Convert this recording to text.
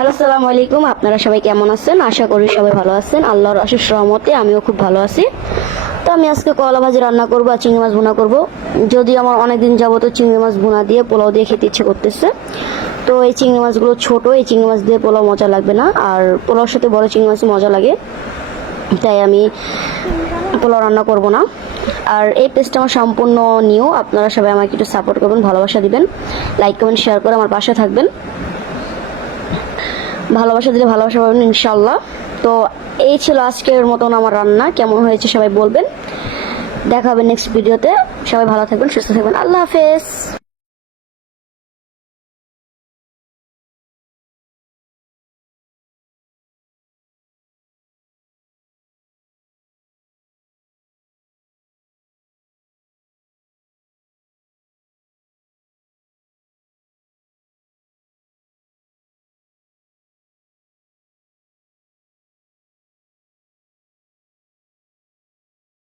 Hello, আসসালামু আলাইকুম। আপনারা সবাই কেমন আছেন? আশা করি সবাই ভালো আছেন। আল্লাহর অশেষ রহমতে আমিও খুব ভালো আছি। তো আমি আজকে কলা ভাজি রান্না করবো আর চিংড়ি মাছ ভুনা করবো। যদি আমার অনেকদিন যাবত চিংড়ি মাছ ভুনা দিয়ে পোলাও দিয়ে খেতে ইচ্ছে করতেছে। তো এই চিংড়ি মাছগুলো ছোট, এই চিংড়ি মাছ দিয়ে পোলাও মজা লাগবে না, আর পোলাওর সাথে বড় চিংড়ি মাছ মজা লাগে, তাই আমি পোলাও রান্না করব না। আর এই পেজটা আমার সম্পূর্ণ নিউ, আপনারা সবাই আমাকে একটু সাপোর্ট করবেন, ভালোবাসা দিবেন, লাইক কমেন্ট শেয়ার করে আমার পাশে থাকবেন। ভালোবাসা দিলে ভালোবাসা পাবেন ইনশাল্লাহ। তো এই ছিল আজকের মতন আমার রান্না। কেমন হয়েছে সবাই বলবেন। দেখা হবে নেক্সট ভিডিওতে। সবাই ভালো থাকবেন, সুস্থ থাকবেন। আল্লাহ হাফেজ।